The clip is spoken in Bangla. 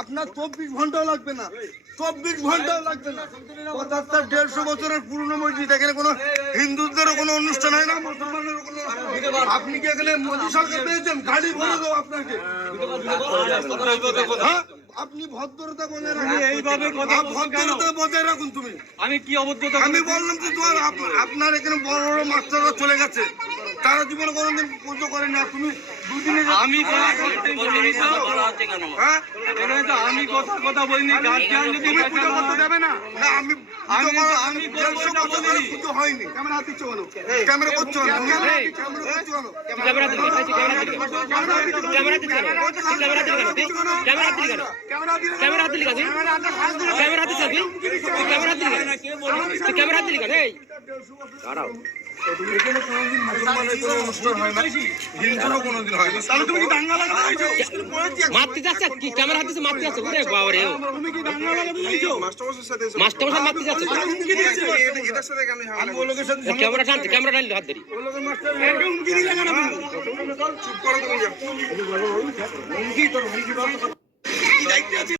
আপনার চব্বিশ ঘন্টাও লাগবে না। চব্বিশ ঘন্টাও লাগবে না। পঁচাত্তর দেড়শো বছরের পুরনো মসজিদ। এখানে কোনো হিন্দুদেরও কোনো অনুষ্ঠান হয় না মুসলমানেরও কোনো আপনি কি এখানে মোদী সরকার পেয়েছেন? গাড়ি ভরে দেবো আপনাকে। হ্যাঁ? আপনি ভদ্রতা বজায় রাখুন। এইভাবে কথা ভদ্রতা বজায় রাখুন তুমি। আমি কি অবদ্ধতা আমি বললাম যে তোমার আপনার এখানে বড় বড় মাস্টাররা চলে গেছে। তারা জীবনে কোনোদিন পুজো করে না তুমি দুদিনে আমি হ্যাঁ আমি কথা কথা বলিনি গার্জিয়ান যদি তুমি পুজো করতে দেবে না না আমি আমি আমি দেড়শো বছর ধরে। পুজো হয়নি ক্যামেরা দিচ্ছ কেন ক্যামেরা করছ camera. Camera camera camera? Camera মারতে যাচ্ছে, কি ক্যামেরা হাতে মারতে যাচ্ছে? ওরে বাবা রে মাস্টার মশাই মারতে যাচ্ছে। ক্যামেরা টানতে ক্যামেরা টানলে হাত ধরি। চুপ করো তুমি।